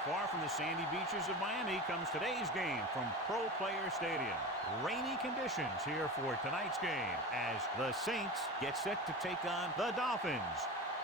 Not far from the sandy beaches of Miami comes today's game from Pro Player Stadium. Rainy conditions here for tonight's game as the Saints get set to take on the Dolphins.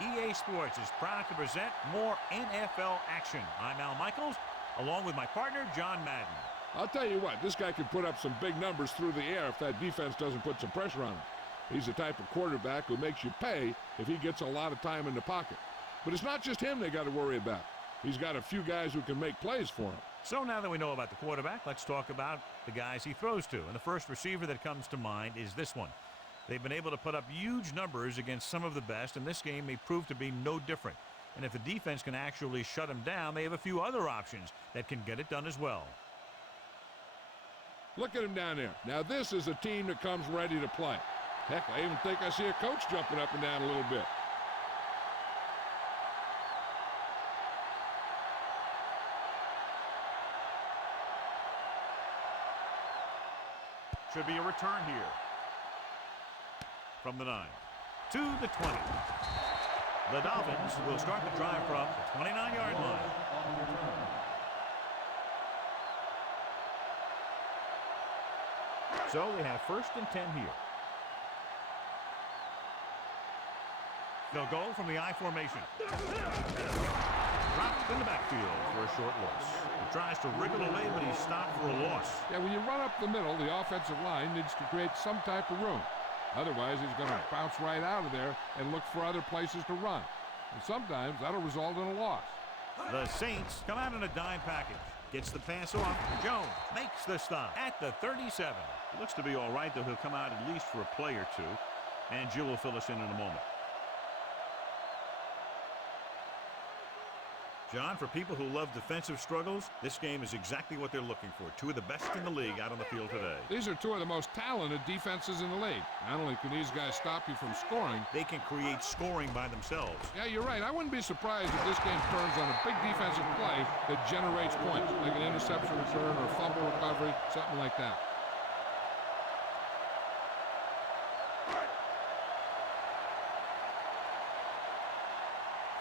EA Sports is proud to present more NFL action. I'm Al Michaels, along with my partner, John Madden. I'll tell you what, this guy can put up some big numbers through the air if that defense doesn't put some pressure on him. He's the type of quarterback who makes you pay if he gets a lot of time in the pocket. But it's not just him they got to worry about. He's got a few guys who can make plays for him. So now that we know about the quarterback, let's talk about the guys he throws to. And the first receiver that comes to mind is this one. They've been able to put up huge numbers against some of the best, and this game may prove to be no different. And if the defense can actually shut him down, they have a few other options that can get it done as well. Look at him down there. Now this is a team that comes ready to play. Heck, I even think I see a coach jumping up and down a little bit. Should be a return here. From the 9 to the 20. The Dolphins will start the drive from the 29-yard line. So they have 1st and 10 here. They'll go from the I formation. Dropped in the backfield for a short loss. He tries to wriggle away, but he's stopped for a loss. Yeah, when you run up the middle, the offensive line needs to create some type of room. Otherwise, he's going to bounce right out of there and look for other places to run. And sometimes that'll result in a loss. The Saints come out in a dime package. Gets the pass off. Jones makes the stop at the 37. It looks to be all right, though he'll come out at least for a play or two. And Jill will fill us in a moment. John, for people who love defensive struggles, this game is exactly what they're looking for. Two of the best in the league out on the field today. These are two of the most talented defenses in the league. Not only can these guys stop you from scoring, they can create scoring by themselves. Yeah, you're right. I wouldn't be surprised if this game turns on a big defensive play that generates points, like an interception return or fumble recovery, something like that.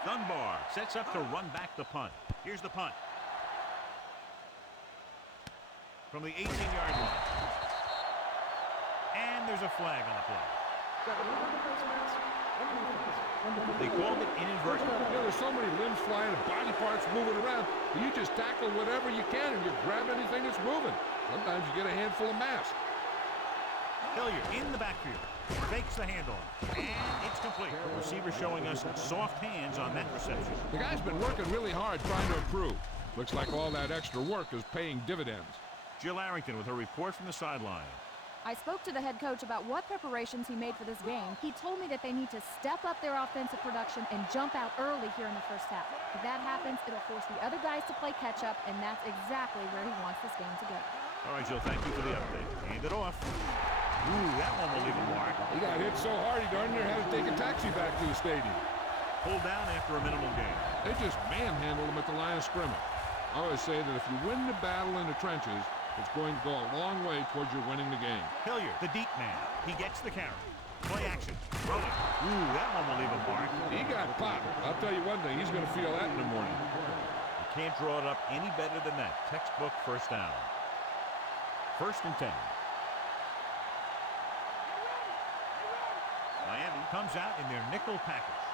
Dunbar sets up to run back the punt. Here's the punt. From the 18-yard line. And there's a flag on the play. They called it inadvertent. There's so many limbs flying and body parts moving around. You just tackle whatever you can and you grab anything that's moving. Sometimes you get a handful of mass. Hilliard in the backfield. Fakes the handoff. And it's complete. The receiver showing us soft hands on that reception. The guy's been working really hard trying to improve. Looks like all that extra work is paying dividends. Jill Arrington with her report from the sideline. I spoke to the head coach about what preparations he made for this game. He told me that they need to step up their offensive production and jump out early here in the first half. If that happens, it'll force the other guys to play catch-up, and that's exactly where he wants this game to go. All right, Jill, thank you for the update. Hand it off. Ooh, that one will leave a mark. He got hit so hard he darn near had to take a taxi back to the stadium. Pulled down after a minimal gain. They just manhandled him at the line of scrimmage. I always say that if you win the battle in the trenches, it's going to go a long way towards your winning the game. Hilliard, the deep man. He gets the carry. Play action. Rolling. Ooh, that one will leave a mark. He got popped. I'll tell you one thing, he's going to feel that in the morning. You can't draw it up any better than that. Textbook first down. 1st and 10. Miami comes out in their nickel package.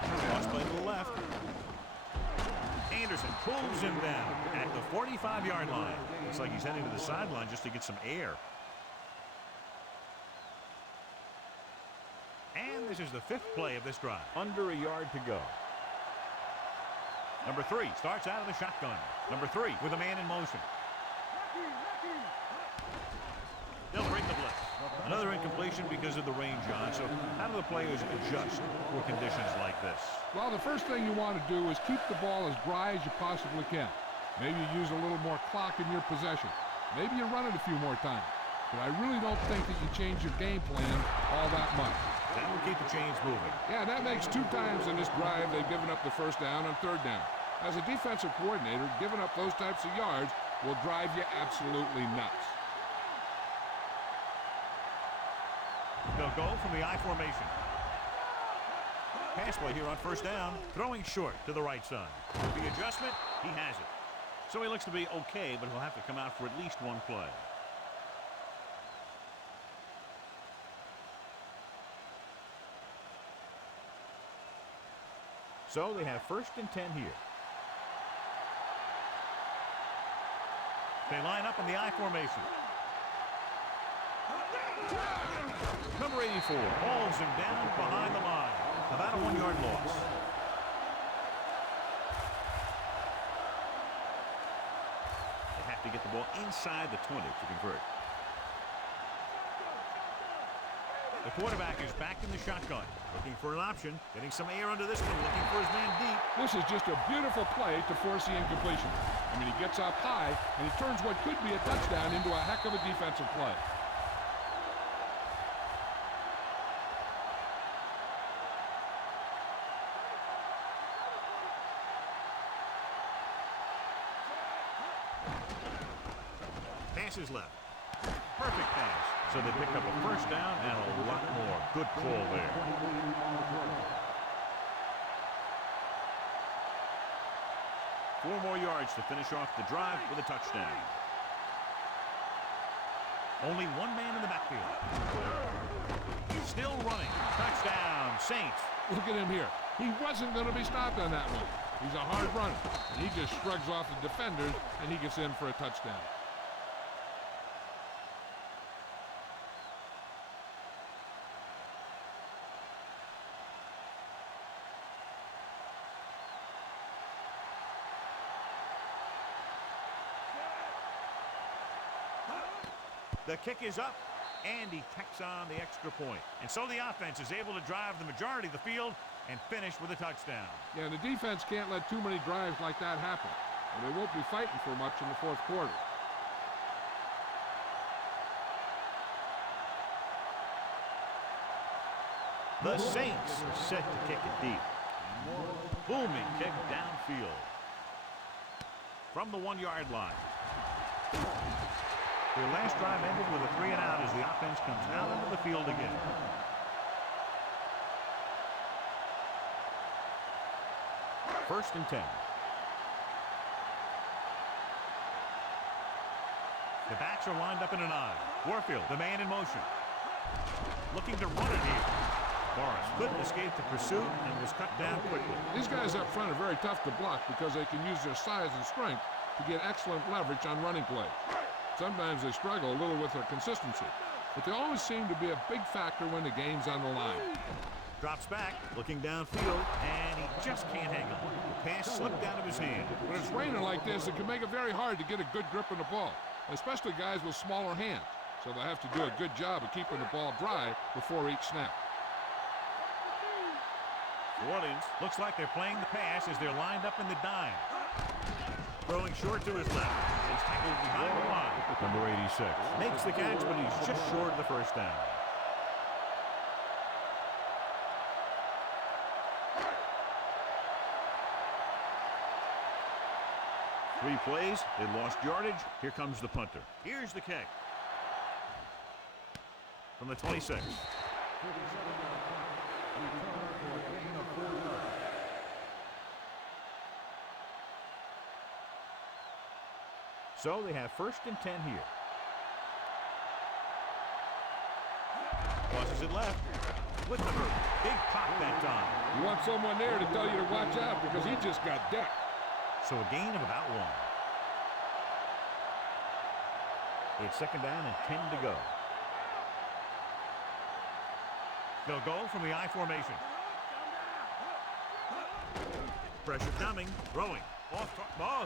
Cross play to the left. Anderson pulls him down at the 45-yard line. Looks like he's heading to the sideline just to get some air. And this is the 5th play of this drive. Under a yard to go. Number 3 starts out of the shotgun. Number 3 with a man in motion. They'll bring the blitz. Another incompletion because of the rain, John. So how do the players adjust for conditions like this? Well, the first thing you want to do is keep the ball as dry as you possibly can. Maybe you use a little more clock in your possession. Maybe you run it a few more times. But I really don't think that you change your game plan all that much. That will keep the chains moving. Yeah, that makes 2 times in this drive they've given up the first down on 3rd down. As a defensive coordinator, giving up those types of yards will drive you absolutely nuts. They'll go from the I formation. Pass play here on first down. Throwing short to the right side. The adjustment, he has it. So he looks to be okay, but he'll have to come out for at least one play. So they have 1st and 10 here. They line up in the I formation. Number 84 hauls him down behind the line. About a 1-yard loss. They have to get the ball inside the 20 to convert. The quarterback is back in the shotgun. Looking for an option. Getting some air under this one. Looking for his man deep. This is just a beautiful play to force the incompletion. I mean, he gets up high, and he turns what could be a touchdown into a heck of a defensive play. Passes left. Perfect pass. So they pick up a 1st down and a lot more. Good call there. Four more yards to finish off the drive with a touchdown. Only one man in the backfield. Still running. Touchdown, Saints. Look at him here. He wasn't going to be stopped on that one. He's a hard runner, and he just shrugs off the defenders, and he gets in for a touchdown. The kick is up, and he tacks on the extra point. And so the offense is able to drive the majority of the field and finish with a touchdown. Yeah, the defense can't let too many drives like that happen, or they won't be fighting for much in the 4th quarter. The Saints are set to kick it deep. Booming kick downfield. From the 1-yard line. Their last drive ended with a 3-and-out as the offense comes out into the field again. First and 10. The backs are lined up in an I. Warfield, the man in motion. Looking to run it here. Morris couldn't escape the pursuit and was cut down quickly. These guys up front are very tough to block because they can use their size and strength to get excellent leverage on running plays. Sometimes they struggle a little with their consistency, but they always seem to be a big factor when the game's on the line. Drops back, looking downfield, and he just can't hang on. The pass slipped out of his hand. When it's raining like this, it can make it very hard to get a good grip on the ball, especially guys with smaller hands. So they have to do a good job of keeping the ball dry before each snap. New Orleans looks like they're playing the pass as they're lined up in the dime. Throwing short to his left. He's tackled behind the line. Number 86 makes the catch, but he's just short of the 1st down. Three plays, they lost yardage. Here comes the punter. Here's the kick. From the 26. So they have 1st and 10 here. Tosses it left. With the hurt. Big pop that time. You want someone there to tell you to watch out because he just got decked. So a gain of about 1. It's 2nd down and 10 to go. They'll go from the I formation. Pressure coming. Throwing. Oh,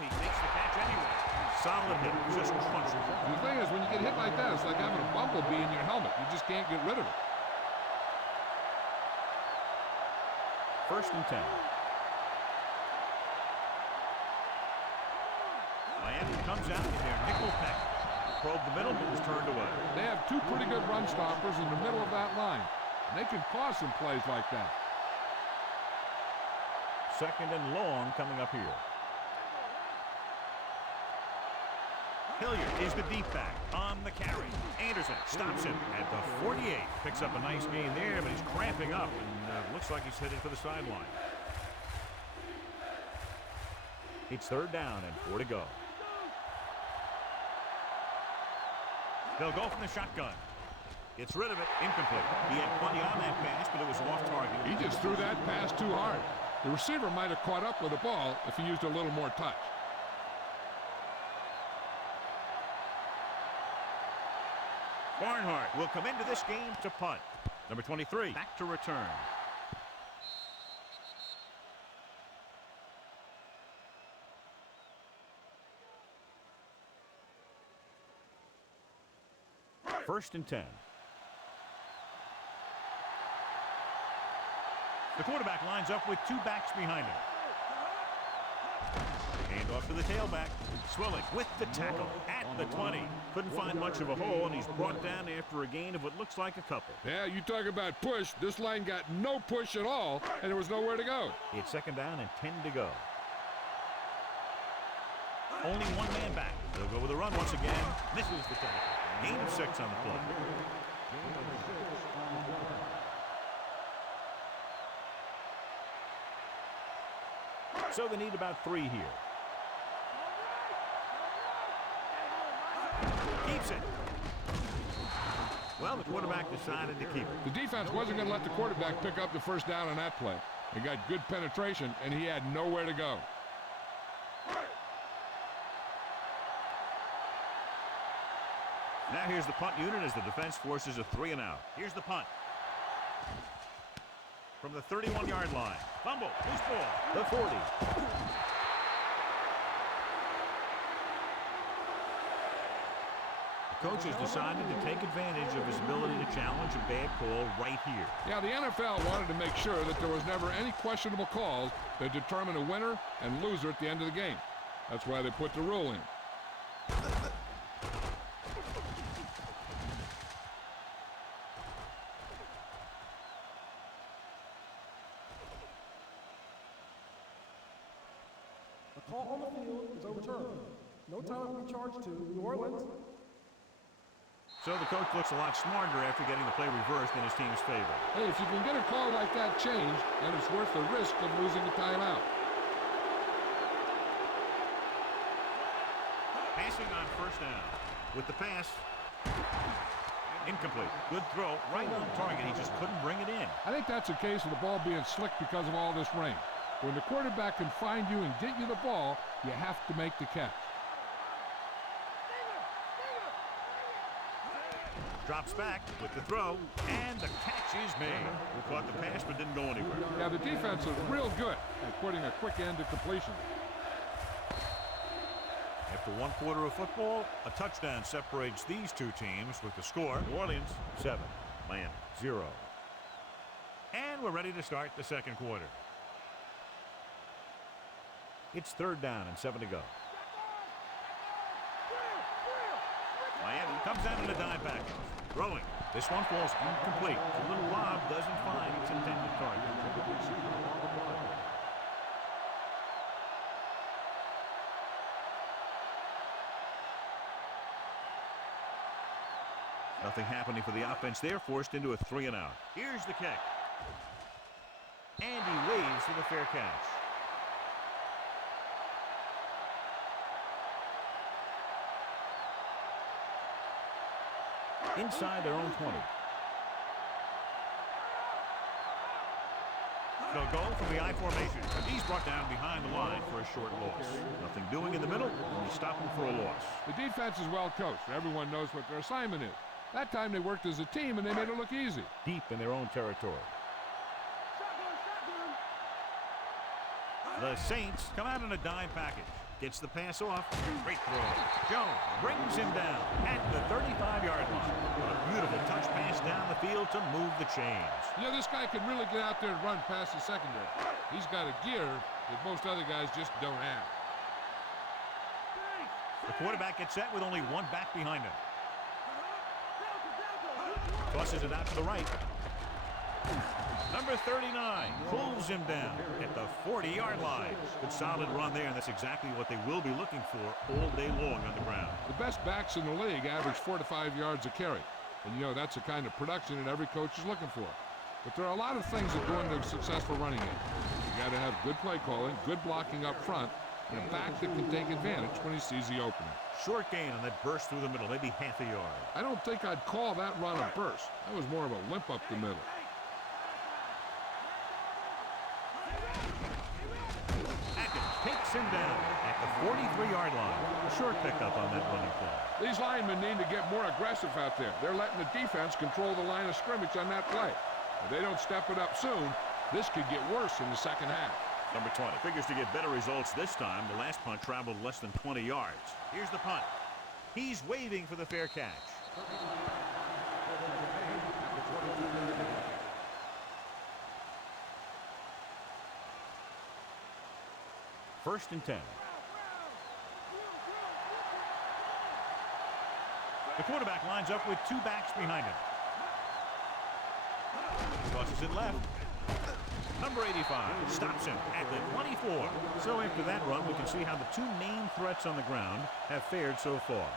he makes the catch anyway. Solid hit. Just crunched it. The thing is, when you get hit like that, it's like having a bumblebee in your helmet. You just can't get rid of it. 1st and 10. Miami comes out in their nickel package. Probe the middle, but was turned away. They have two pretty good run stoppers in the middle of that line. And they can cause some plays like that. 2nd and long coming up here. Hilliard is the deep back on the carry. Anderson Anderson stops him at the 48. Picks up a nice gain there, but he's cramping up, and looks like he's headed for the sideline. It's third down and 4 to go. They'll go from the shotgun. Gets rid of it. Incomplete. He had plenty on that pass, but it was off target. He just threw that pass too hard. The receiver might have caught up with the ball if he used a little more touch. Barnhart will come into this game to punt. Number 23 back to return. First and 10. The quarterback lines up with two backs behind him. Hand off to the tailback. Swilling with the tackle at the 20. Couldn't find much of a hole, and he's brought down after a gain of what looks like a couple. Yeah, you talk about push. This line got no push at all, and there was nowhere to go. It's second down and 10 to go. Only one man back. They'll go with a run once again. Misses the tackle. Gain of 6 on the play. So they need about 3 here. Keeps it. Well, the quarterback decided to keep it. The defense wasn't going to let the quarterback pick up the first down on that play. He got good penetration, and he had nowhere to go. Now here's the punt unit as the defense forces a 3 and out. Here's the punt. From the 31-yard line. Fumble. Loose ball. The 40. The coach has decided to take advantage of his ability to challenge a bad call right here. Yeah, the NFL wanted to make sure that there was never any questionable calls that determine a winner and loser at the end of the game. That's why they put the rule in. The call on the field is overturned. No time to be charged to New Orleans. So the coach looks a lot smarter after getting the play reversed in his team's favor. Hey, if you can get a call like that changed, then it's worth the risk of losing a timeout. Passing on first down. With the pass. Incomplete. Good throw. Right on target. He just couldn't bring it in. I think that's a case of the ball being slick because of all this rain. When the quarterback can find you and get you the ball, you have to make the catch. Drops back with the throw, and the catch is made. Who caught the pass but didn't go anywhere. Yeah, the defense is real good at putting a quick end to completion. After 1 quarter of football, a touchdown separates these two teams with the score. New Orleans 7, Miami 0. And we're ready to start the second quarter. It's third down and 7 to go. Miami comes down to the dime package. Throwing. This one falls incomplete. The little lob doesn't find its intended target. Nothing happening for the offense there, forced into a 3 and out. Here's the kick. And he waves for the fair catch. Inside their own 20. They'll go from the I formation. He's brought down behind the line for a short loss. Nothing doing in the middle, only stopping for a loss. The defense is well coached. Everyone knows what their assignment is. That time they worked as a team and they made it look easy. Deep in their own territory. The Saints come out in a dime package. Gets the pass off. Great throw. Jones brings him down at the 35-yard line. A beautiful touch pass down the field to move the chains. You know, this guy can really get out there and run past the secondary. He's got a gear that most other guys just don't have. The quarterback gets set with only one back behind him. Tosses it out to the right. Number 39 pulls him down at the 40-yard line. Good solid run there, and that's exactly what they will be looking for all day long on the ground. The best backs in the league average 4 to 5 yards a carry. And, you know, that's the kind of production that every coach is looking for. But there are a lot of things that go into a successful running game. You got to have good play calling, good blocking up front, and a back that can take advantage when he sees the opening. Short gain on that burst through the middle, maybe half a yard. I don't think I'd call that run a burst. That was more of a limp up the middle. Takes him down at the 43-yard line. A short pickup on that running play. These linemen need to get more aggressive out there. They're letting the defense control the line of scrimmage on that play. If they don't step it up soon, this could get worse in the second half. Number 20 figures to get better results this time. The last punt traveled less than 20 yards. Here's the punt. He's waving for the fair catch. First and 10. The quarterback lines up with two backs behind him. Crosses it left. Number 85 stops him at the 24. So after that run, we can see how the two main threats on the ground have fared so far.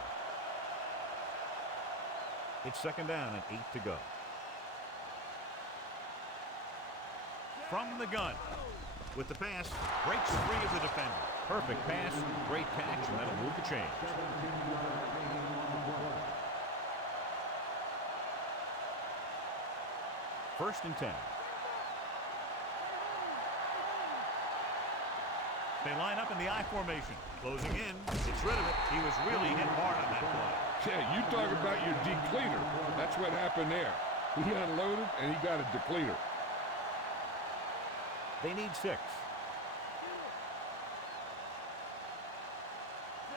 It's second down and 8 to go. From the gun. With the pass, breaks free of the defender. Perfect pass, great catch, and that'll move the chains. First and 10. They line up in the I formation. Closing in, gets rid of it. He was really hit hard on that play. Yeah, you talk about your depleter. That's what happened there. He unloaded and he got a depleter. They need 6.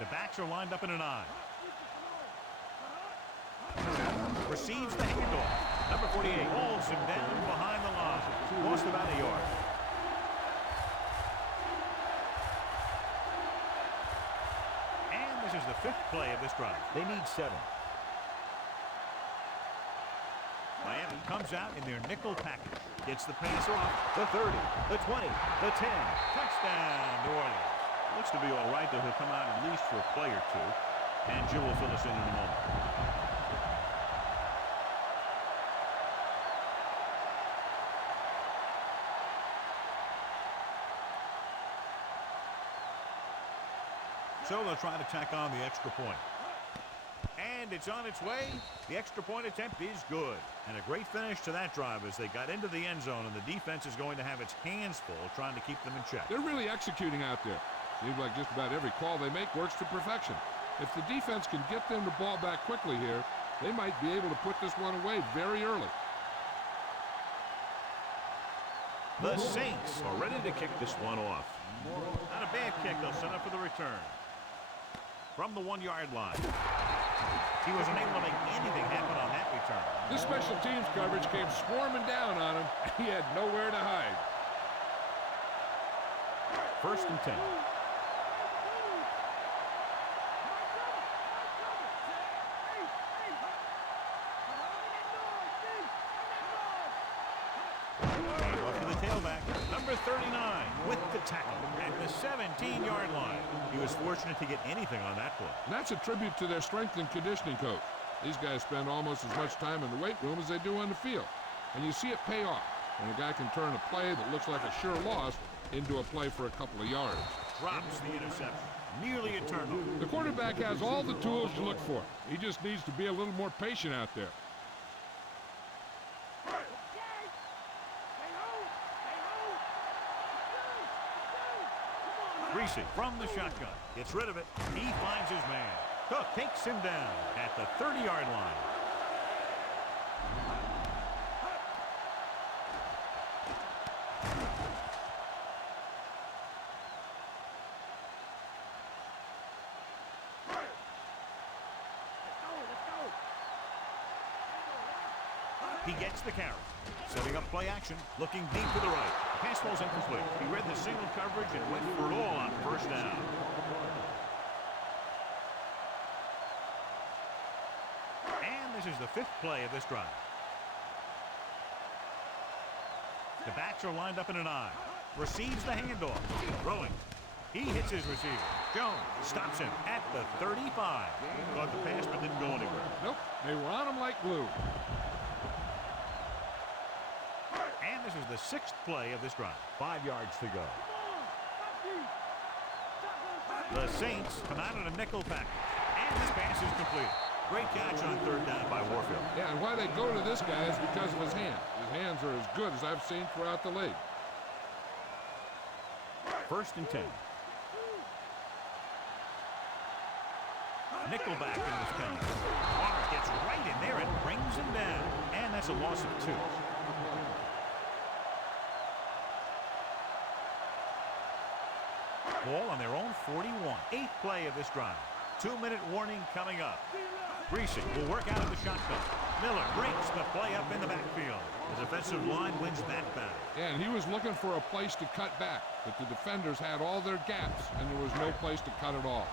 The backs are lined up in an I. Receives the handoff. Number 48 holds him down behind the line. Lost about a yard. And this is the 5th play of this drive. They need 7. Miami comes out in their nickel package. Gets the pass off. The 30, the 20, the 10. Touchdown, New Orleans. Looks to be all right, though he'll come out at least for a play or two. And Jim will fill us in a moment. So they'll try to tack on the extra point. And it's on its way. The extra point attempt is good. And a great finish to that drive as they got into the end zone, and the defense is going to have its hands full trying to keep them in check. They're really executing out there. Seems like just about every call they make works to perfection. If the defense can get them the ball back quickly here, they might be able to put this one away very early. The Saints are ready to kick this one off. Not a bad kick. They'll set up for the return. From the 1-yard line. He wasn't able to make anything happen on that return. This special teams coverage came swarming down on him. He had nowhere to hide. First and 10. Off to the tailback. Number 39 with the tackle at the 17-yard line. He was fortunate to get anything on that play. And that's a tribute to their strength and conditioning coach. These guys spend almost as much time in the weight room as they do on the field. And you see it pay off when a guy can turn a play that looks like a sure loss into a play for a couple of yards. Drops the interception. Nearly a turnover. The quarterback has all the tools you look for. He just needs to be a little more patient out there. Greasy from the shotgun. Gets rid of it. He finds his man. Cook takes him down at the 30-yard line. He gets the carry. Setting up play action. Looking deep to the right. Pass falls incomplete. He read the single coverage and went for it all on first down. And this is the 5th play of this drive. The backs are lined up in an I. Receives the handoff. Throwing. He hits his receiver. Jones stops him at the 35. Caught the pass but didn't go anywhere. Nope, they were on him like glue. And this is the 6th play of this drive. 5 yards to go. The Saints come out in a nickel package. And this pass is completed. Great catch on 3rd down by Warfield. Yeah, and why they go to this guy is because of his hands. His hands are as good as I've seen throughout the league. 1st and 10. Nickelback in this penalty. Warner gets right in there and brings him down. And that's a loss of 2. Ball on their own 41. 8th play of this drive. 2-minute warning coming up. Greasy will work out of the shotgun. Miller breaks the play up in the backfield. The defensive line wins that battle. Yeah, and he was looking for a place to cut back, but the defenders had all their gaps, and there was no place to cut at all.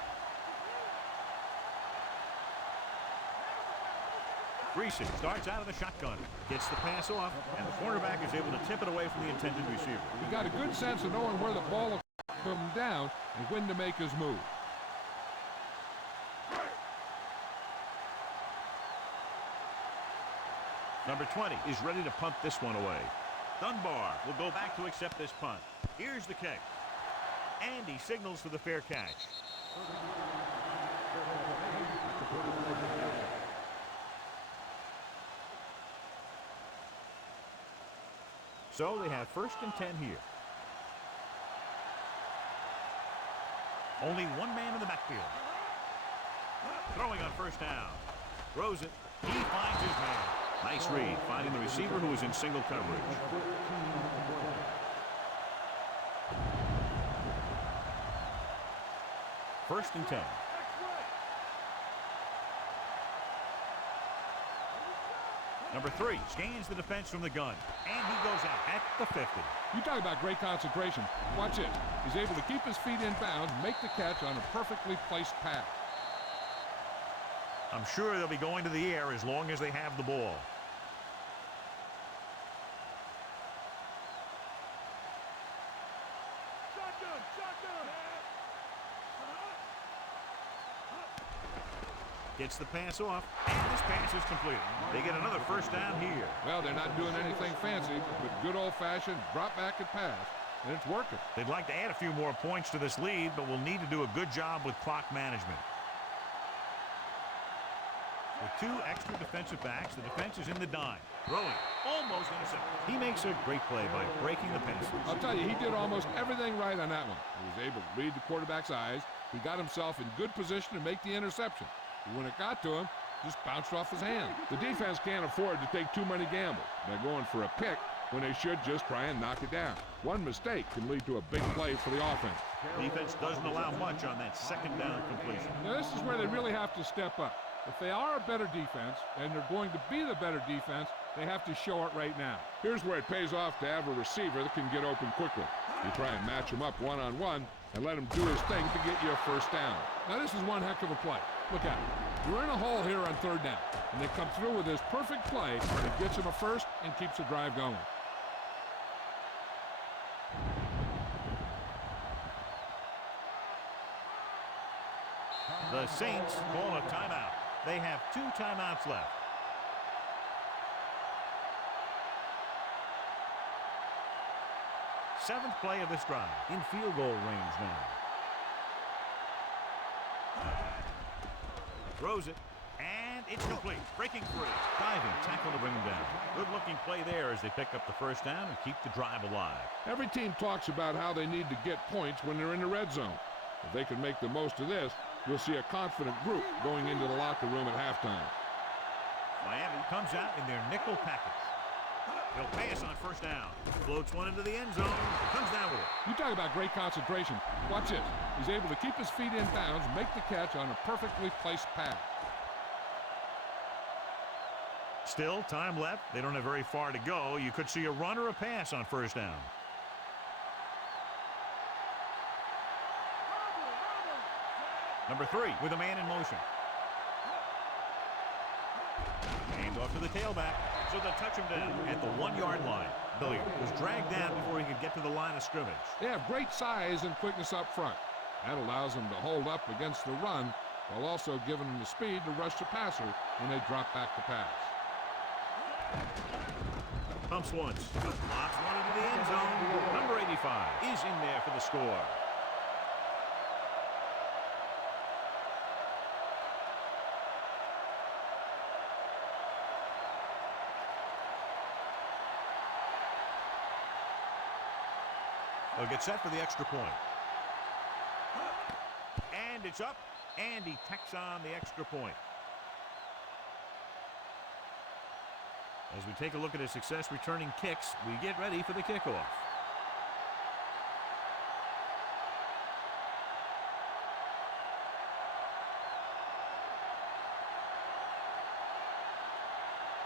Greasy starts out of the shotgun, gets the pass off, and the cornerback is able to tip it away from the intended receiver. He got a good sense of knowing where the ball will come down and when to make his move. Number 20 is ready to punt this one away. Dunbar will go back to accept this punt. Here's the kick. And he signals for the fair catch. So they have 1st and 10 here. Only one man in the backfield. Throwing on 1st down. Throws it. He finds his man. Nice read, finding the receiver who was in single coverage. First and 10. Number 3 scans the defense from the gun, and he goes out at the 50. You talk about great concentration. Watch it. He's able to keep his feet in bounds, make the catch on a perfectly placed pass. I'm sure they'll be going to the air as long as they have the ball. Gets the pass off, and this pass is completed. They get another 1st down here. Well, they're not doing anything fancy, but good old-fashioned drop back and pass, and it's working. They'd like to add a few more points to this lead, but will need to do a good job with clock management. With 2 extra defensive backs, the defense is in the dime. Throwing, almost intercepted. He makes a great play by breaking the passes. I'll tell you, he did almost everything right on that one. He was able to read the quarterback's eyes. He got himself in good position to make the interception. When it got to him, just bounced off his hand. The defense can't afford to take too many gambles. They're going for a pick when they should just try and knock it down. One mistake can lead to a big play for the offense. Defense doesn't allow much on that 2nd down completion. Now, this is where they really have to step up. If they are a better defense, and they're going to be the better defense, they have to show it right now. Here's where it pays off to have a receiver that can get open quickly. You try and match him up one-on-one and let him do his thing to get you a 1st down. Now, this is one heck of a play. Look at it. You're in a hole here on 3rd down, and they come through with this perfect play that gets him a 1st and keeps the drive going. The Saints call a timeout. They have 2 timeouts left. Seventh play of this drive. In field goal range now. Throws it, and it's complete. Breaking free. Diving tackle to bring him down. Good-looking play there as they pick up the 1st down and keep the drive alive. Every team talks about how they need to get points when they're in the red zone. If they can make the most of this, you'll see a confident group going into the locker room at halftime. Miami comes out in their nickel package. He'll pass on 1st down. Floats one into the end zone. Comes down with it. You talk about great concentration. Watch it. He's able to keep his feet in bounds, make the catch on a perfectly placed pass. Still, time left. They don't have very far to go. You could see a run or a pass on 1st down. Number 3 with a man in motion. And Hands off to the tailback. So they'll touch him down at the 1-yard line. Billiard was dragged down before he could get to the line of scrimmage. They have great size and quickness up front. That allows them to hold up against the run while also giving them the speed to rush the passer when they drop back to pass. Pumps once. Lobs one into the end zone. Number 85 is in there for the score. They'll get set for the extra point. And it's up, and he tacks on the extra point. As we take a look at his success returning kicks, we get ready for the kickoff.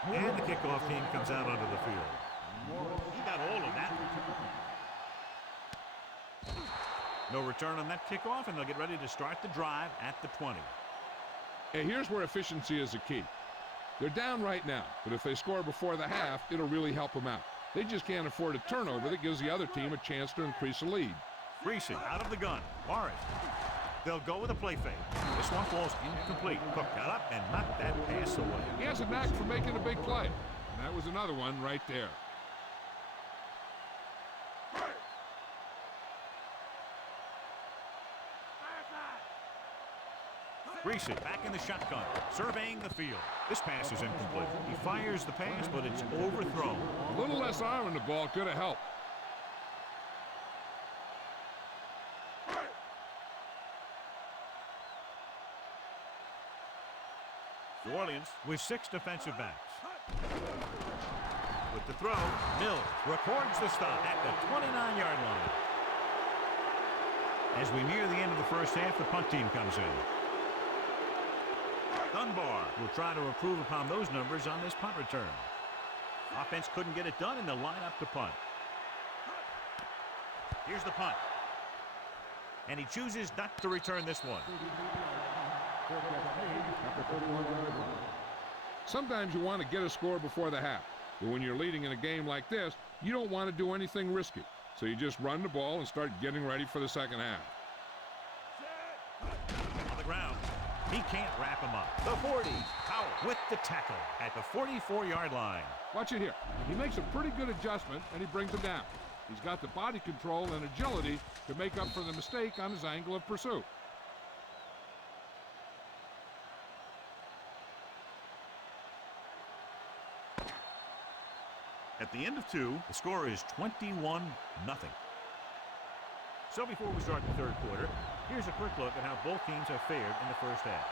And the kickoff team comes out onto the field. He got all of that. No return on that kickoff, and they'll get ready to start the drive at the 20. Hey, here's where efficiency is the key. They're down right now, but if they score before the half, it'll really help them out. They just can't afford a turnover that gives the other team a chance to increase the lead. Greasy out of the gun. Morris. They'll go with a play fake. This one falls incomplete. Cook got up and knocked that pass away. He has a knack for making a big play. And that was another one right there. Greasy back in the shotgun, surveying the field. This pass is incomplete. He fires the pass, but it's overthrown. A little less arm in the ball could have helped. New Orleans with 6 defensive backs. With the throw, Mills records the stop at the 29-yard line. As we near the end of the first half, the punt team comes in. Dunbar will try to improve upon those numbers on this punt return. Offense couldn't get it done, and they'll line up to punt. Here's the punt. And he chooses not to return this one. Sometimes you want to get a score before the half. But when you're leading in a game like this, you don't want to do anything risky. So you just run the ball and start getting ready for the second half. On the ground. He can't wrap him up. The 40. Powell with the tackle at the 44-yard line. Watch it here. He makes a pretty good adjustment, and he brings him down. He's got the body control and agility to make up for the mistake on his angle of pursuit. At the end of 2, the score is 21-0. So before we start the third quarter, here's a quick look at how both teams have fared in the first half.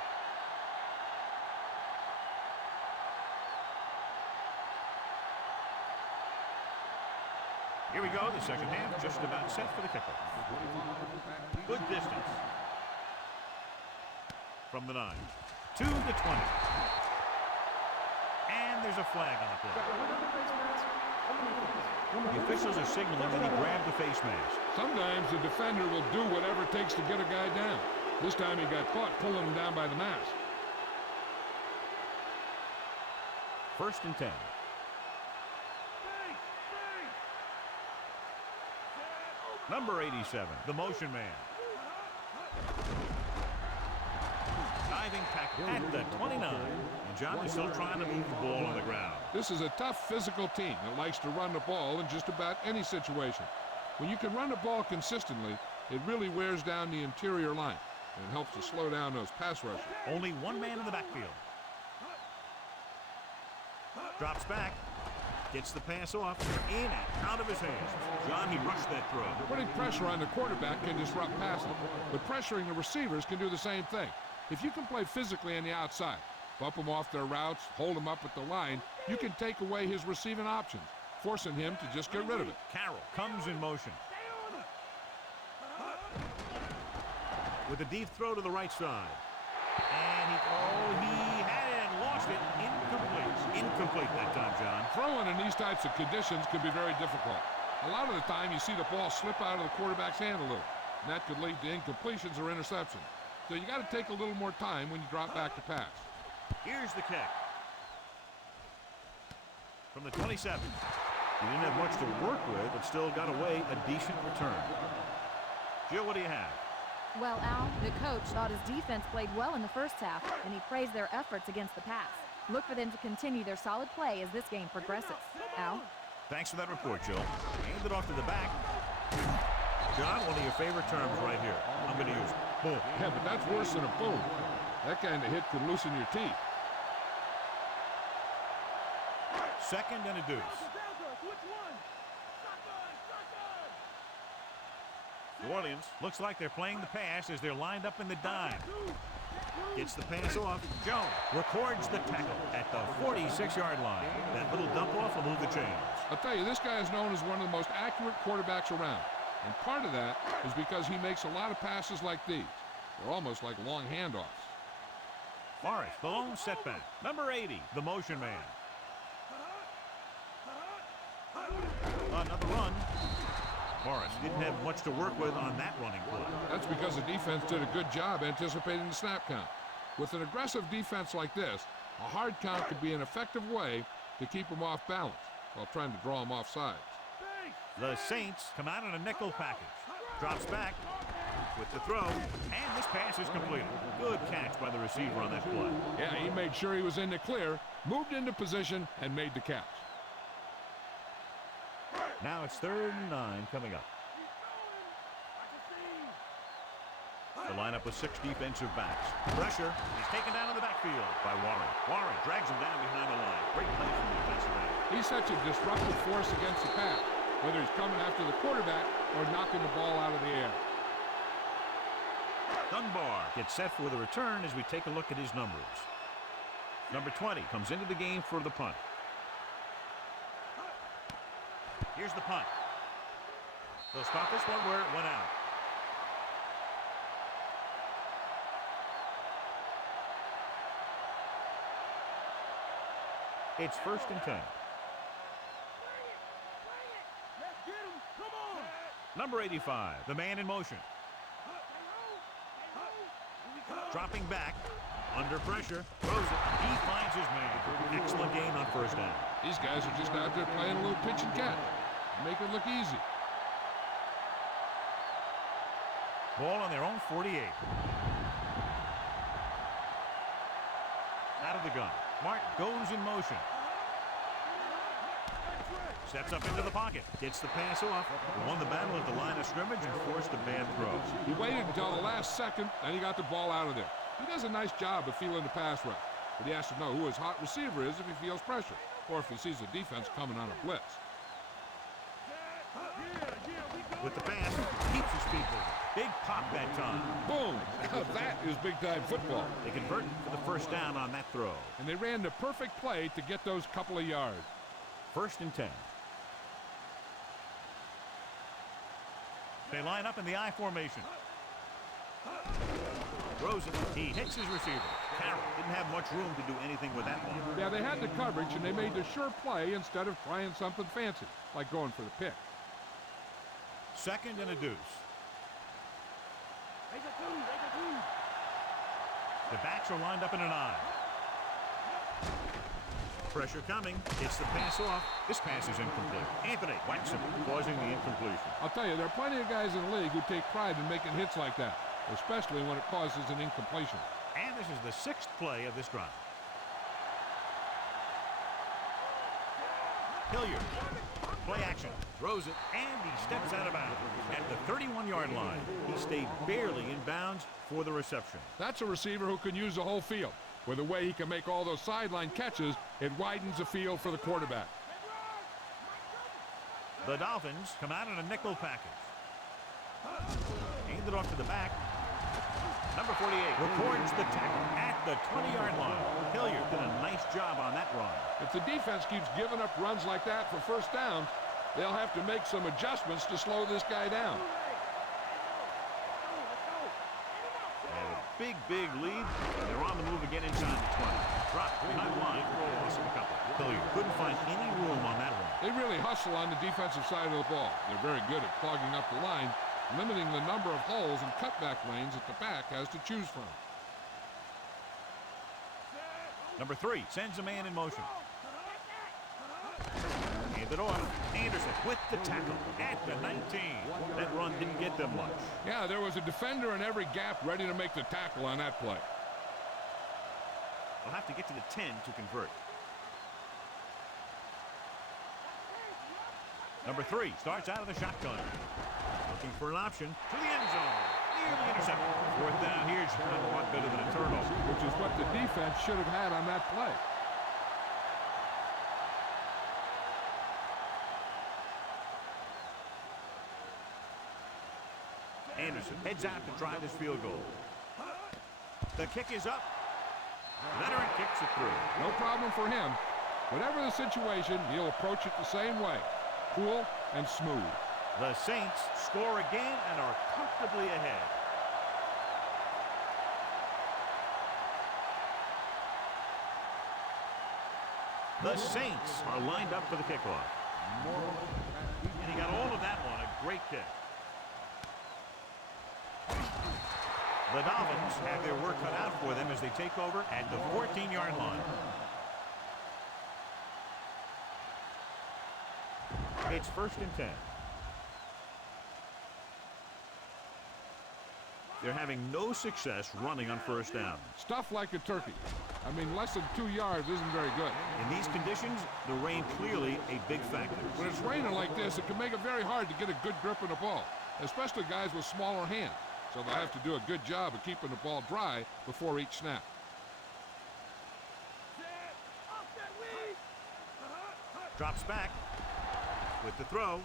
Here we go, the second half just about set for the kickoff. Good distance. From the 9 to the 20. And there's a flag on the play. The officials are signaling that he grabbed the face mask. Sometimes the defender will do whatever it takes to get a guy down. This time he got caught pulling him down by the mask. First and 10. Number 87, the motion man. Diving tackle at the 29. And John is still trying to move the ball on the ground. This is a tough physical team that likes to run the ball in just about any situation. When you can run the ball consistently, it really wears down the interior line, and it helps to slow down those pass rushers. Only one man in the backfield. Drops back. Gets the pass off. In and out of his hands. John, he rushed that throw. Putting pressure on the quarterback can disrupt passing, but pressuring the receivers can do the same thing. If you can play physically on the outside, bump them off their routes, hold them up at the line, you can take away his receiving options, forcing him to just get rid of it. Carroll comes in motion. With a deep throw to the right side. And he had it and lost it. Incomplete that time, John. Throwing in these types of conditions can be very difficult. A lot of the time you see the ball slip out of the quarterback's hand a little, and that could lead to incompletions or interceptions. So you got to take a little more time when you drop back to pass. Here's the kick. from the 27. He didn't have much to work with, but still got away a decent return. Jill, what do you have? Well, Al, the coach thought his defense played well in the first half, and he praised their efforts against the pass. Look for them to continue their solid play as this game progresses. Al? Thanks for that report, Jill. Hand it off to the back. John, one of your favorite terms right here. I'm going to use it. Boom. Yeah, but that's worse than a boom. That kind of hit could loosen your teeth. Second and a deuce. New Orleans looks like they're playing the pass as they're lined up in the dime. Gets the pass off. Jones records the tackle at the 46-yard line. That little dump off will move the chains. I'll tell you, this guy is known as one of the most accurate quarterbacks around. And part of that is because he makes a lot of passes like these. They're almost like long handoffs. Morris, the lone setback. Number 80, the motion man. Another run. Morris didn't have much to work with on that running play. That's because the defense did a good job anticipating the snap count. With an aggressive defense like this, a hard count could be an effective way to keep them off balance while trying to draw them off sides. The Saints come out in a nickel package. Drops back with the throw, and this pass is completed. Good catch by the receiver on that play. Yeah, he made sure he was in the clear, moved into position, and made the catch. Now it's 3rd and 9 coming up. The lineup with 6 defensive backs. Pressure. He's taken down in the backfield by Warren. Warren drags him down behind the line. Great play from the defensive end. He's such a disruptive force against the pass, whether he's coming after the quarterback or knocking the ball out of the air. Dunbar gets set for the return as we take a look at his numbers. Number 20 comes into the game for the punt. Here's the punt. They'll spot this one where it went out. It's 1st and 10. Number 85, the man in motion. Dropping back, under pressure, throws it. He finds his man. Excellent game on 1st down. These guys are just out there playing a little pitch and catch. Make it look easy. Ball on their own 48. Out of the gun. Martin goes in motion. Steps up into the pocket. Gets the pass off. Won the battle at the line of scrimmage and forced a bad throw. He waited until the last second, and he got the ball out of there. He does a nice job of feeling the pass rush, but he has to know who his hot receiver is if he feels pressure, or if he sees the defense coming on a blitz. With the pass, keeps his feet moving. Big pop that time. Boom! Now that is big-time football. They convert for the 1st down on that throw. And they ran the perfect play to get those couple of yards. 1st and 10. They line up in the I formation. Throws it. He hits his receiver. Carroll didn't have much room to do anything with that one. Yeah, they had the coverage, and they made the sure play instead of trying something fancy, like going for the pick. 2nd and a deuce. The backs are lined up in an I. Pressure coming. Gets the pass off. This pass is incomplete. Anthony whacks him, causing the incompletion. I'll tell you, there are plenty of guys in the league who take pride in making hits like that, especially when it causes an incompletion. And this is the 6th play of this drive. Hilliard. Play action. Throws it, and he steps out of bounds. At the 31-yard line, he stayed barely in bounds for the reception. That's a receiver who can use the whole field. With the way he can make all those sideline catches, it widens the field for the quarterback. The Dolphins come out in a nickel package. Handed off to the back. Number 48 records the tackle at the 20-yard line. Hilliard did a nice job on that run. If the defense keeps giving up runs like that for 1st down, they'll have to make some adjustments to slow this guy down. Big lead. They're on the move again inside the 20. Drop behind the line for a couple. Hilliard couldn't find any room on that one. They really hustle on the defensive side of the ball. They're very good at clogging up the line, limiting the number of holes and cutback lanes that the back has to choose from. Number 3 sends a man in motion. Hand it off. Anderson with the tackle at the 19. That run didn't get them much. Yeah, there was a defender in every gap ready to make the tackle on that play. They'll have to get to the 10 to convert. Number 3 starts out of the shotgun. Looking for an option to the end zone. Nearly intercepted. Fourth down here is a lot better than a turnover. Which is what the defense should have had on that play. Anderson heads out to try this field goal. The kick is up. Leonard kicks it through. No problem for him. Whatever the situation, he'll approach it the same way. Cool and smooth. The Saints score again and are comfortably ahead. The Saints are lined up for the kickoff. And he got all of that one. A great kick. The Dolphins have their work cut out for them as they take over at the 14-yard line. It's 1st and 10. They're having no success running on 1st down. Stuff like a turkey. I mean, less than 2 yards isn't very good. In these conditions, the rain clearly a big factor. When it's raining like this, it can make it very hard to get a good grip on the ball, especially guys with smaller hands. So they'll have to do a good job of keeping the ball dry before each snap. Drops back with the throw.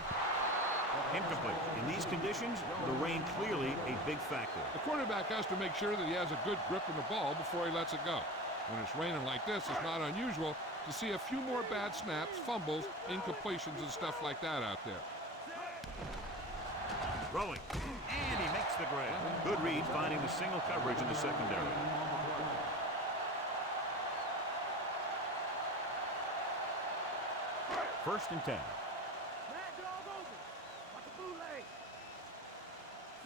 Incomplete. In these conditions, the rain clearly a big factor. The quarterback has to make sure that he has a good grip on the ball before he lets it go. When it's raining like this, it's not unusual to see a few more bad snaps, fumbles, incompletions, and stuff like that out there. Throwing. And he makes the grab. Good read finding the single coverage in the secondary. First and 10.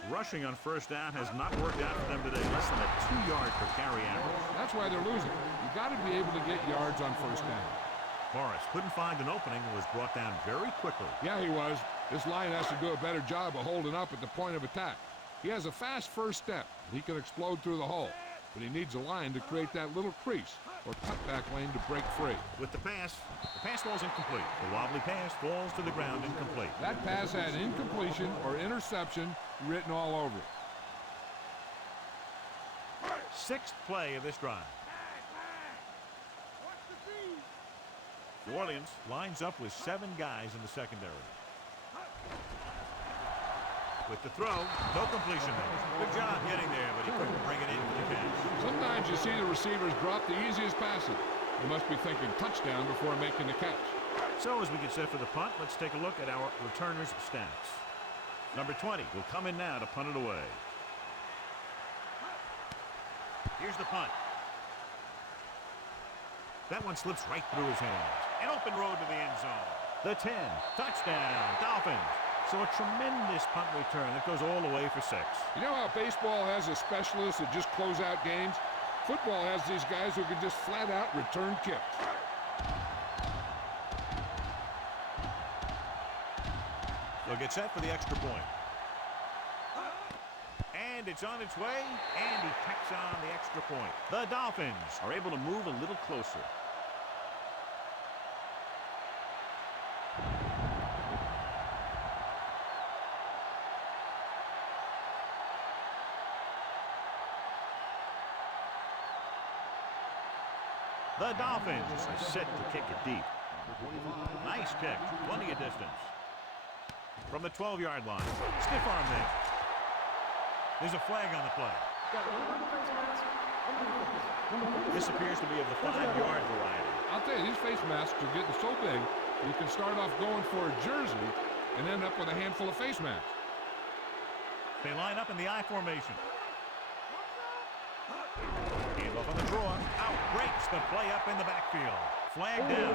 Rushing on 1st down has not worked out for them today. Less than a 2-yard per carry average. That's why they're losing. You got to be able to get yards on 1st down. Morris couldn't find an opening and was brought down very quickly. Yeah, he was. This line has to do a better job of holding up at the point of attack. He has a fast first step. He can explode through the hole, but he needs a line to create that little crease or cutback lane to break free. With the pass ball's incomplete. The wobbly pass falls to the ground incomplete. That pass had incompletion or interception written all over it. 6th play of this drive. New Orleans lines up with 7 guys in the secondary. With the throw, no completion there. Good job getting there, but he couldn't bring it in for the catch. Sometimes you see the receivers drop the easiest passes. They must be thinking touchdown before making the catch. So as we get set for the punt, let's take a look at our returners' stats. Number 20 will come in now to punt it away. Here's the punt. That one slips right through his hands. An open road to the end zone. The 10, touchdown, Dolphins. So a tremendous punt return that goes all the way for 6. You know how baseball has a specialist that just close out games? Football has these guys who can just flat out return kicks. They'll get set for the extra point. And it's on its way, and he tacks on the extra point. The Dolphins are able to move a little closer. The Dolphins are set to kick it deep. Nice kick, plenty of distance. From the 12-yard line, stiff arm there. There's a flag on the play. This appears to be of the 5-yard variety. I'll tell you, these face masks are getting so big you can start off going for a jersey and end up with a handful of face masks. They line up in the I formation. Hand off on the draw. Out breaks the play up in the backfield. Flag down.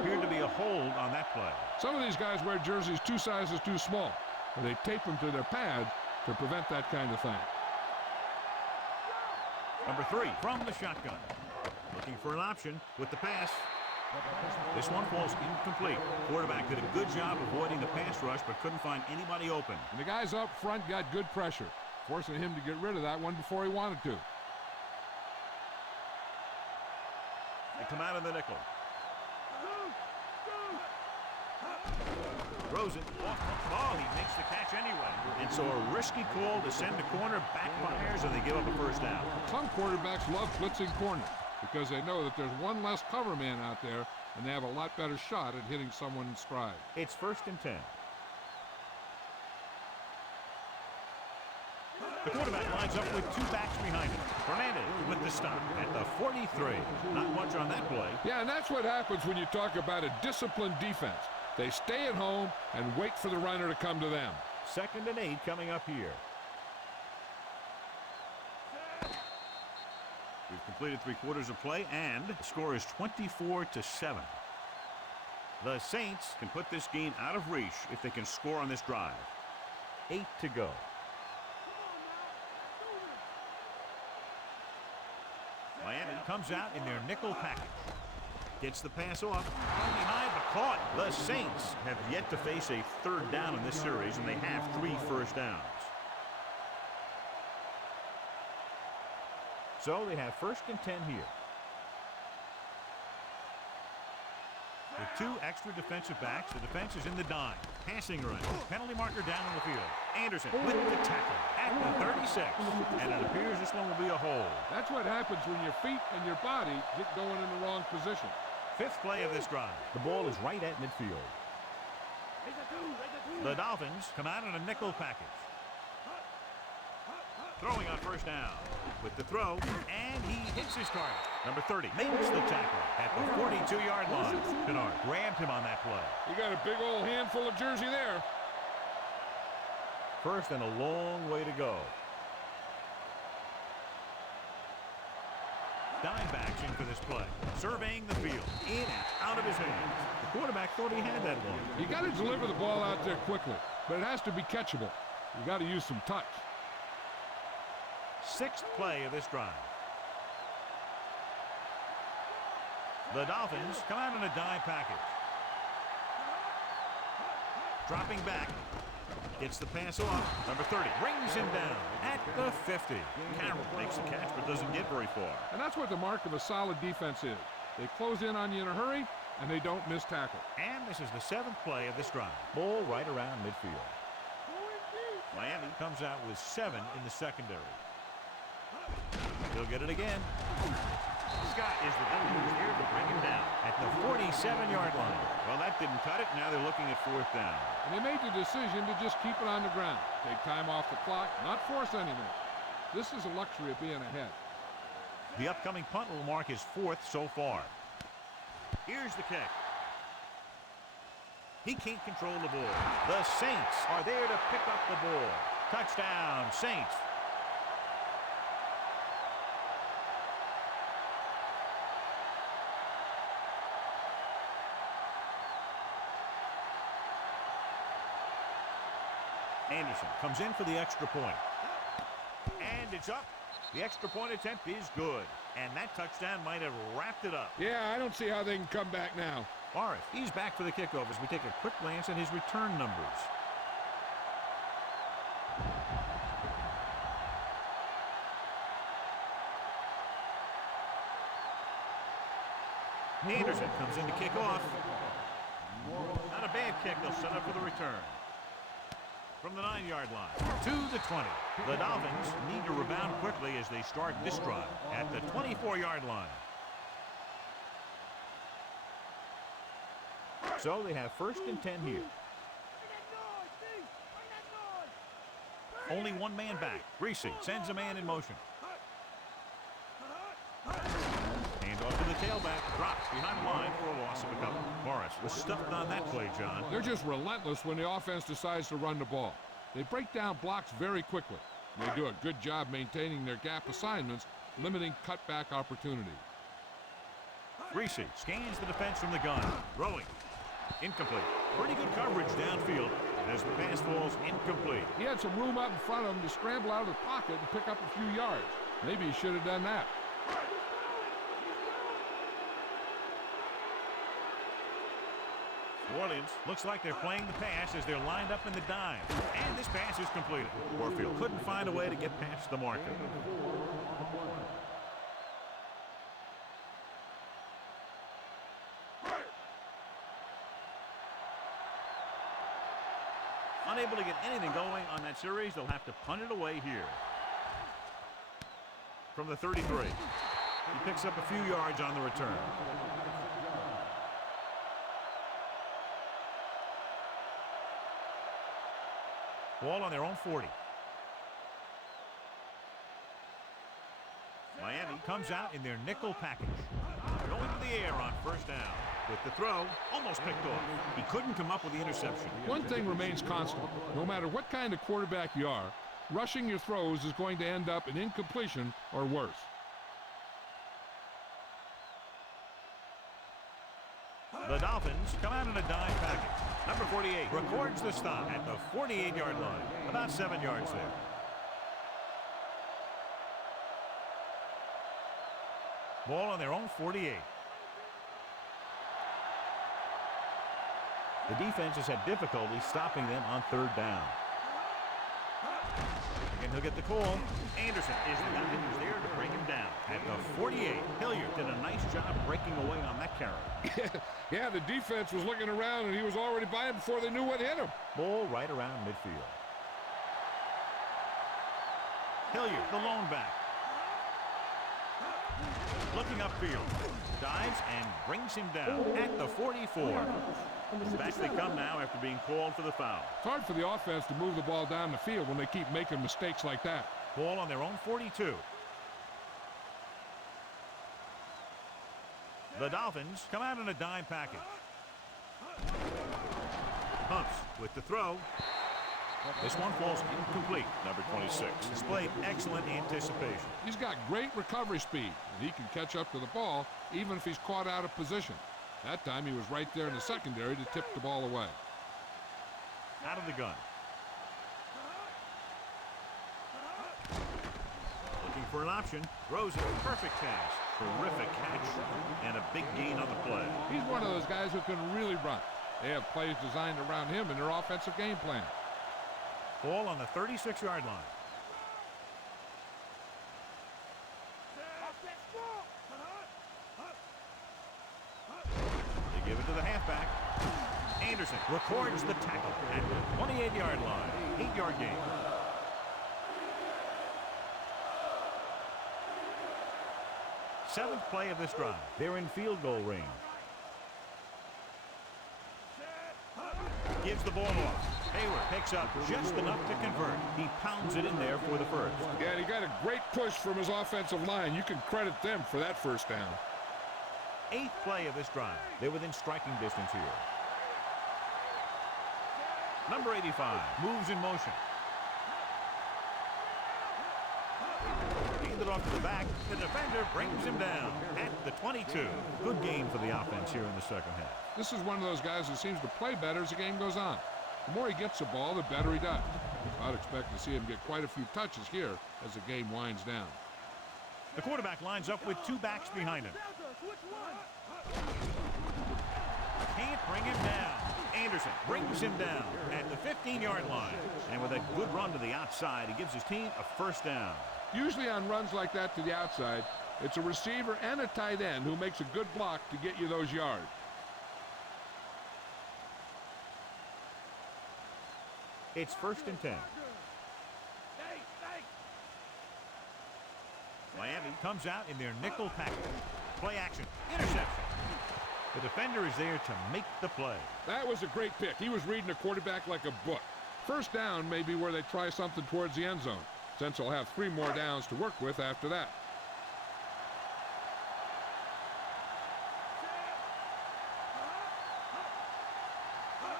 Appeared to be a hold on that play. Some of these guys wear jerseys 2 sizes too small, and they tape them to their pads to prevent that kind of thing. Number 3 from the shotgun. Looking for an option with the pass. This one falls incomplete. Quarterback did a good job avoiding the pass rush, but couldn't find anybody open. And the guys up front got good pressure, forcing him to get rid of that one before he wanted to. They come out of the nickel. Throws it off the ball. He makes the catch anyway. And so a risky call to send the corner backfires, and they give up a first down. Some quarterbacks love blitzing corners because they know that there's one less cover man out there, and they have a lot better shot at hitting someone in stride. It's 1st and 10. The quarterback lines up with 2 backs behind him. Fernandez with the stop at the 43. Not much on that play. Yeah, and that's what happens when you talk about a disciplined defense. They stay at home and wait for the runner to come to them. 2nd and 8 coming up here. We've completed 3 quarters of play, and the score is 24-7. The Saints can put this game out of reach if they can score on this drive. 8 to go. Miami comes out in their nickel package. Gets the pass off. From behind, but caught. The Saints have yet to face a 3rd down in this series, and they have 3 first downs. So they have 1st and 10 here. With 2 extra defensive backs, the defense is in the dime. Passing run. Penalty marker down on the field. Anderson with the tackle at the 36. And it appears this one will be a hold. That's what happens when your feet and your body get going in the wrong position. 5th play of this drive. The ball is right at midfield. The Dolphins come out in a nickel package. Throwing on 1st down. With the throw, and he hits his target. Number 30 makes the tackle at the 42-yard line. Kennard grabbed him on that play. You got a big old handful of jersey there. 1st and a long way to go. Dimebacks in for this play. Surveying the field. In and out of his hands. The quarterback thought he had that one. You got to deliver the ball out there quickly, but it has to be catchable. You got to use some touch. 6th play of this drive. The Dolphins come out in a dime package. Dropping back. Gets the pass off. Number 30 brings him down at the 50. Carroll makes the catch but doesn't get very far. And that's what the mark of a solid defense is. They close in on you in a hurry, and they don't miss tackle. And this is the 7th play of this drive. Ball right around midfield. Miami comes out with 7 in the secondary. He'll get it again. Scott is the one who's here to bring him down at the 47-yard line. Well, that didn't cut it. Now they're looking at 4th down. And they made the decision to just keep it on the ground. Take time off the clock, not force anything. This is a luxury of being ahead. The upcoming punt will mark his 4th so far. Here's the kick. He can't control the ball. The Saints are there to pick up the ball. Touchdown, Saints. Anderson comes in for the extra point. And it's up. The extra point attempt is good. And that touchdown might have wrapped it up. Yeah, I don't see how they can come back now. Morris, he's back for the kickoff as we take a quick glance at his return numbers. Anderson comes in to kick off. Not a bad kick. They'll set up for the return. From the 9-yard line to the 20. The Dolphins need to rebound quickly as they start this drive at the 24-yard line. So they have 1st and 10 here. Only one man back. Greasy sends a man in motion. Hand off to the tailback. Drops behind the line for a loss of a couple. Morris was stuffed on that play, John. They're just relentless when the offense decides to run the ball. They break down blocks very quickly. They do a good job maintaining their gap assignments, limiting cutback opportunities. Greasy scans the defense from the gun. Throwing. Incomplete. Pretty good coverage downfield as the pass falls incomplete. He had some room out in front of him to scramble out of the pocket and pick up a few yards. Maybe he should have done that. New Orleans looks like they're playing the pass as they're lined up in the dime. And this pass is completed. Warfield couldn't find a way to get past the marker. Unable to get anything going on that series, they'll have to punt it away here. From the 33. He picks up a few yards on the return. Ball on their own 40. Miami comes out in their nickel package. Going to the air on first down. With the throw, almost picked off. He couldn't come up with the interception. One thing remains constant. No matter what kind of quarterback you are, rushing your throws is going to end up in incompletion or worse. The Dolphins come out in a dime package. Number 48 records the stop at the 48-yard line. About 7 yards there. Ball on their own 48. The defense has had difficulty stopping them on third down. Again, he'll get the call. Anderson is the guy who's there to bring him down. At the 48, Hilliard did a nice job breaking away on that carry. Yeah, the defense was looking around, and he was already by him before they knew what hit him. Ball right around midfield. Hilliard, the lone back. Looking upfield. Dives and brings him down at the 44. Back they come now after being called for the foul. It's hard for the offense to move the ball down the field when they keep making mistakes like that. Ball on their own 42. The Dolphins come out in a dime package. Pumps with the throw. This one falls incomplete. Number 26 displayed excellent anticipation. He's got great recovery speed, and he can catch up to the ball even if he's caught out of position. That time he was right there in the secondary to tip the ball away. Out of the gun. Looking for an option. Throws a perfect pass. Terrific catch and a big gain on the play. He's one of those guys who can really run. They have plays designed around him in their offensive game plan. Ball on the 36-yard line. They give it to the halfback. Anderson records the tackle at the 28-yard line. 8-yard gain. Seventh play of this drive. They're in field goal range. Gives the ball off. Hayward picks up just enough to convert. He pounds it in there for the first. Yeah, and he got a great push from his offensive line. You can credit them for that first down. Eighth play of this drive. They're within striking distance here. Number 85 moves in motion. Handed off to the back. The defender brings him down at the 22. Good game for the offense here in the second half. This is one of those guys who seems to play better as the game goes on. The more he gets the ball, the better he does. I'd expect to see him get quite a few touches here as the game winds down. The quarterback lines up with two backs behind him. Can't bring him down. Anderson brings him down at the 15-yard line. And with a good run to the outside, he gives his team a first down. Usually on runs like that to the outside, it's a receiver and a tight end who makes a good block to get you those yards. It's 1st and 10. Miami comes out in their nickel package. Play action. Interception. The defender is there to make the play. That was a great pick. He was reading the quarterback like a book. First down may be where they try something towards the end zone, since they'll have 3 more downs to work with after that.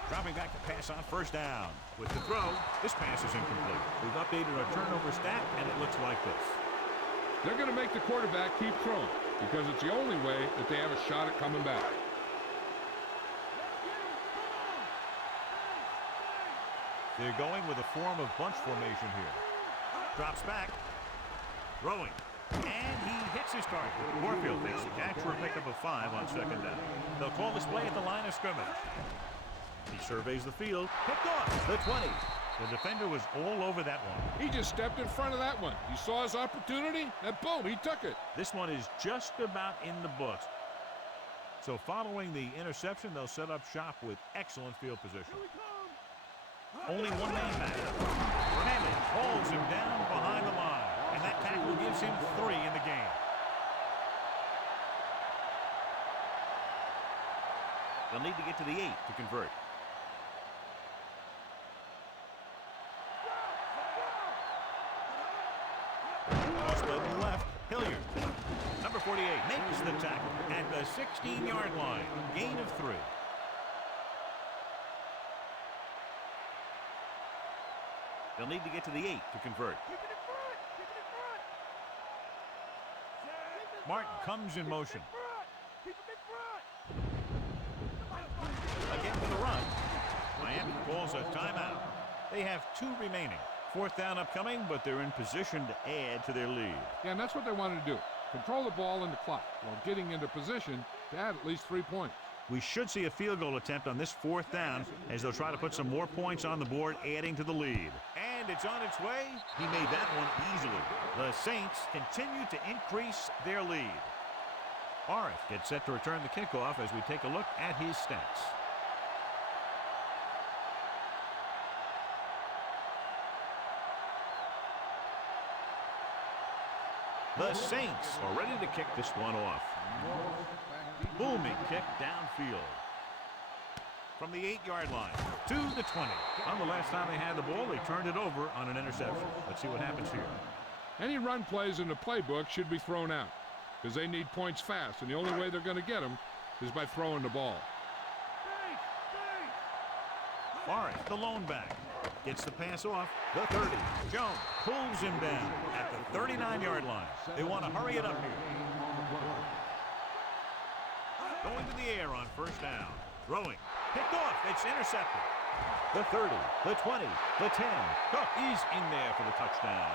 Dropping back to pass on first down. With the throw, this pass is incomplete. We've updated our turnover stat, and it looks like this. They're going to make the quarterback keep throwing because it's the only way that they have a shot at coming back. They're going with a form of bunch formation here. Drops back. Throwing. And he hits his target. Warfield makes the catch for a pickup of 5 on second down. They'll call this play at the line of scrimmage. He surveys the field. Picked off the 20. The defender was all over that one. He just stepped in front of that one. He saw his opportunity, and boom, he took it. This one is just about in the books. So following the interception, they'll set up shop with excellent field position. Only one man back. Hernandez holds him down behind the line, and that tackle gives him 3 in the game. They'll need to get to the 8 to convert. Crossway left. Hilliard. Number 48 makes the tackle at the 16-yard line. Gain of 3. They'll need to get to the 8 to convert. Martin comes in motion. Again for the run. Miami calls a timeout. They have 2 remaining. 4th down upcoming, but they're in position to add to their lead. Yeah, and that's what they wanted to do. Control the ball and the clock while getting into position to add at least 3 points. We should see a field goal attempt on this 4th down as they'll try to put some more points on the board, adding to the lead. And it's on its way. He made that one easily. The Saints continue to increase their lead. Arif gets set to return the kickoff as we take a look at his stats. The Saints are ready to kick this one off. Booming kick downfield. From the 8-yard line to the 20. On the last time they had the ball, they turned it over on an interception. Let's see what happens here. Any run plays in the playbook should be thrown out because they need points fast, and the only way they're going to get them is by throwing the ball. Forrest, the lone back, gets the pass off the 30. Jones pulls him down at the 39-yard line. They want to hurry it up here. Going to the air on 1st down. Throwing. Picked off. It's intercepted. The 30, the 20, the 10. Cook is in there for the touchdown.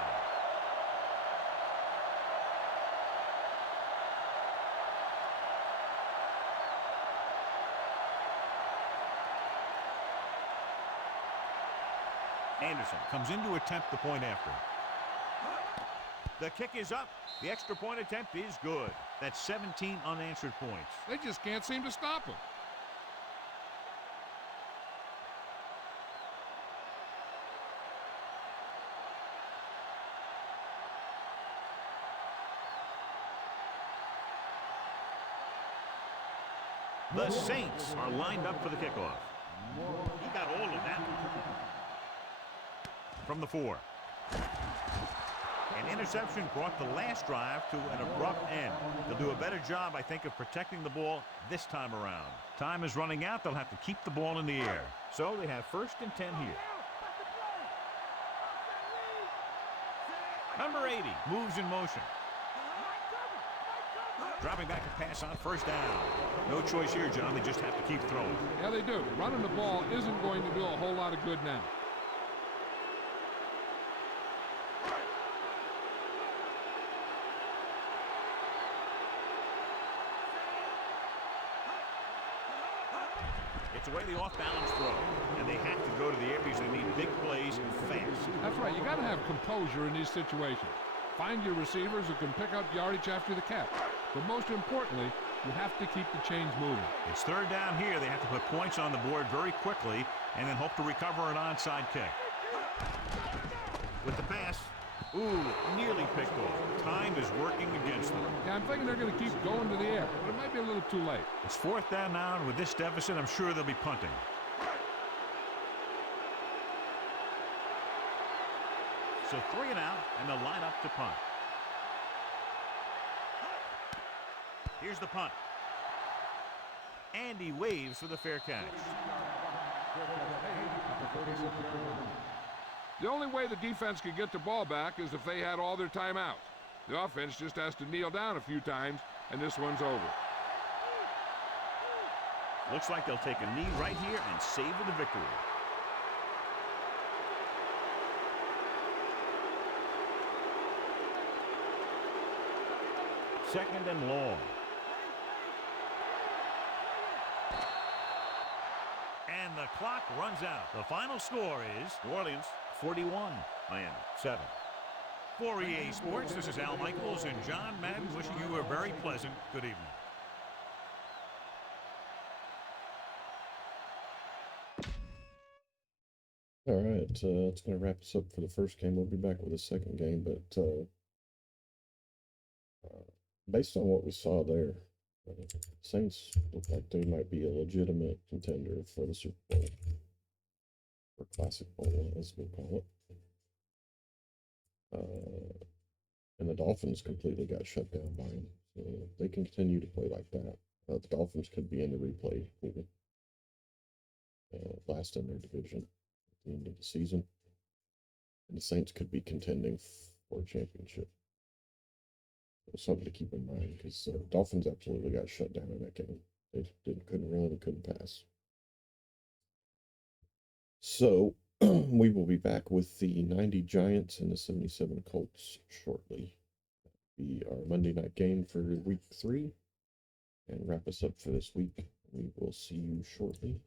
Anderson comes in to attempt the point after. The kick is up. The extra point attempt is good. That's 17 unanswered points. They just can't seem to stop him. The Saints are lined up for the kickoff. He got all of that one. From the 4. An interception brought the last drive to an abrupt end. They'll do a better job, I think, of protecting the ball this time around. Time is running out. They'll have to keep the ball in the air. So they have 1st and 10 here. Number 80 moves in motion. Dropping back to pass on 1st down. No choice here, John. They just have to keep throwing. Yeah, they do. Running the ball isn't going to do a whole lot of good now. It's away the off-balance throw, and they have to go to the air because they need big plays fast. That's right. You got to have composure in these situations. Find your receivers who can pick up yardage after the catch. But most importantly, you have to keep the chains moving. It's 3rd down here. They have to put points on the board very quickly and then hope to recover an onside kick. With the pass, ooh, nearly picked off. Time is working against them. Yeah, I'm thinking they're going to keep going to the air, but it might be a little too late. It's 4th down now, and with this deficit, I'm sure they'll be punting. So 3 and out, and they'll line up to punt. Here's the punt. And he waves for the fair catch. The only way the defense could get the ball back is if they had all their timeouts. The offense just has to kneel down a few times, and this one's over. Looks like they'll take a knee right here and savor the victory. Second and long. And the clock runs out. The final score is New Orleans 41, Miami 7. For EA Sports, this is Al Michaels and John Madden wishing you a very pleasant good evening. All right, it's going to wrap us up for the first game. We'll be back with the second game, but based on what we saw there, Saints look like they might be a legitimate contender for the Super Bowl, or Classic Bowl, as we call it. And the Dolphins completely got shut down by them. So if they can continue to play like that, the Dolphins could be in the replay pool, last in their division at the end of the season. And the Saints could be contending for a championship. Something to keep in mind, because Dolphins absolutely got shut down in that game. They couldn't run and couldn't pass. So we will be back with the 90 Giants and the 77 Colts shortly. Be our Monday night game for week 3 and wrap us up for this week. We will see you shortly.